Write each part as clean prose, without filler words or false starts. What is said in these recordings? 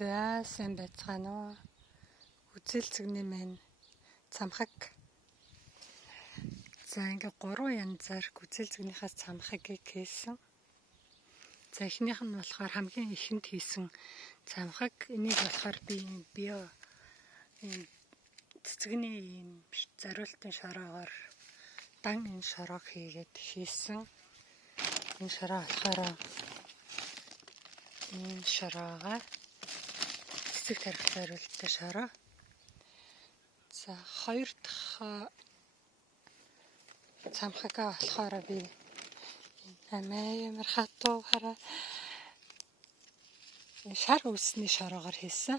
За сайн байцгаана уу. Үзэлцэгний маань цамхаг. За ингээ 3 янзаар үзэлцэгнийхээс цамхагийг хийсэн. За эхнийх нь болохоор хамгийн ихэнд хийсэн цамхаг. Энийг болохоор би био цэцэгний зариултын шороогоор дан энэ шороог хийгээд хийсэн. Энэ шороо болохоор энэ шороога цэцэг тарих зариултын шороо. За хоёр дахь цамхагаа болохоор би амар хатуу хараа шар үсний шороогоор хийсэн.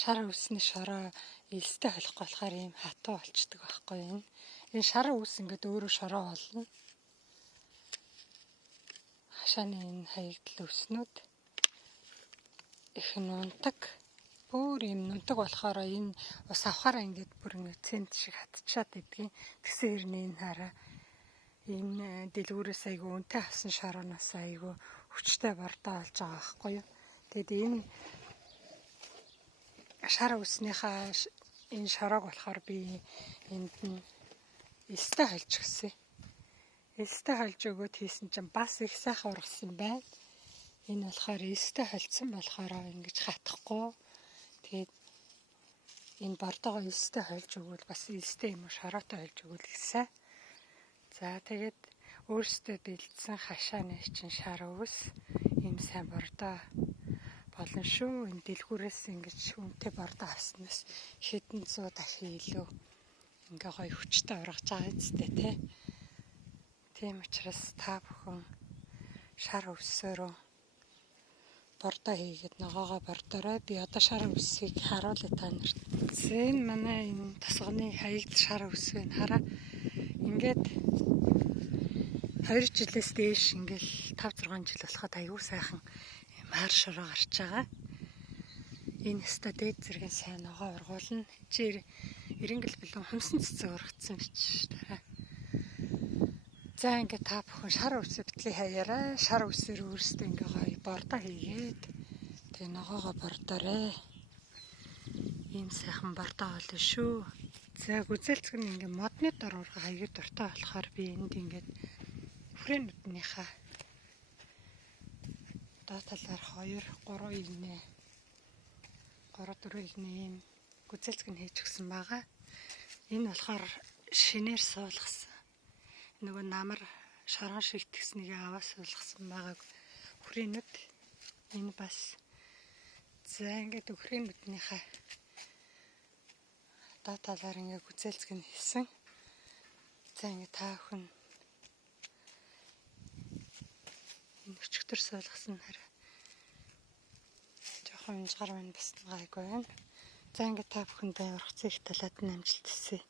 Шар үсний шороо элстэй холих болохоор ийм хатуу болчдөг байхгүй юм. Энэ шар үс ингээд өөрөө шороо болно. Хашааны энэ хаягдл өснүүд их нунтаг. Бүр юм нунтаг болохоор энэ ус авахаараа ингээд бүр ингээд цент шиг хатчаад идэгин. Тэгсэн хэрнээ энэ хараа энэ дэлгүүрээс айгүй үнэтэй авсан шороноос айгүй хүчтэй бордоо олж байгаа байхгүй юу. Тэгэд энэ шар үснийхаа энэ шороог болохоор би энд нь элстэй хольж гисэн. Элстэй хольж өгөөд хийсэн чинь бас их сайхан ургасан байна. Энэ болохоор элстэй холцсон болохоор ингэж хатахгүй. Тэгээд энэ бордоогоо элстэй хольж өгвөл бас элстэй юм уу шороотой хольж өгвөл гэсэн. За тэгээд өөрсдөө бэлдсэн хашааны чинь шар өвс ийм сайн бордоо болно шүү. Энэ дэлгүүрээс ингэж үнэтэй бордоо авснаас хэдэн зуун дахин илүү ингээ гоё хүчтэй ургаж байгаа зү тэ. Тийм учраас та бүхэн шар өвсөөрөө бордоо хийгээд ногоогоо бордоорой. Би одоо шар өвсийг харуулъя та нарт. Энэ манай энэ тосгоны хаягдл шар өвс байна. Хараа ингээд 2 жилээс дээш ингээл 5-6 жил болоход аюу сайхан маар шороо гарч байгаа. Энэ өстө дээд зэргийн сайн ногоо ургуулна. Чи эрэнгэл бэлэн хумсан цэцэг ургацсан бич тараа. За ингээд та бүхэн шар өвсөө битгий хаяарай. Шар өвсөөр өөрсдөө ингээ гоё бордоо хийгээд тэгээ ногоогоо бордоорой. Ийм сайхан бордоо болно шүү. За гүзэлцэг нь ингээ модны дор урга хаяг дуртай болохоор би энд ингээд хүрээнүүднийхээ доо талаар 2-3 инээ 3-4 инээ ийм гүзэлцэг нь хийж өгсөн байгаа. Энэ болохоор шинээр суулгасан. Нөгөө намар шорон шиг тэгснийг аваа суулгасан байгаа хүрээнүүд. Энэ бас за ингээд хүрээнүүднийхээ доо талаар ингээ гүзэлцэг нь хийсэн. За ингээ та бүхэн энэ өчигдөр суулгасан хараа жоохон унжгаар байна бас гайгүй байна. За ингээ та бүхэндээ ургац их талаад нь амжилт хүсье.